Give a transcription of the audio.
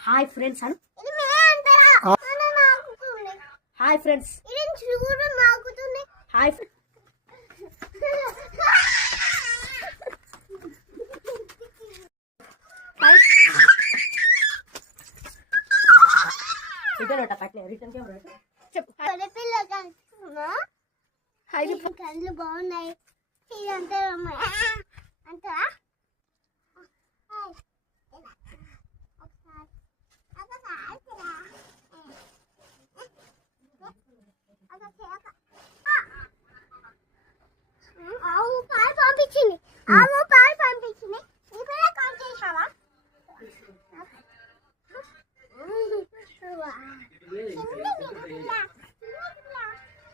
hi friends అను hi friends hi కళ్ళు బాగున్నాయి ఇదంతా అంతా ఆవు పాలు పంపించింది నీ పేరే కాల్ చేసావా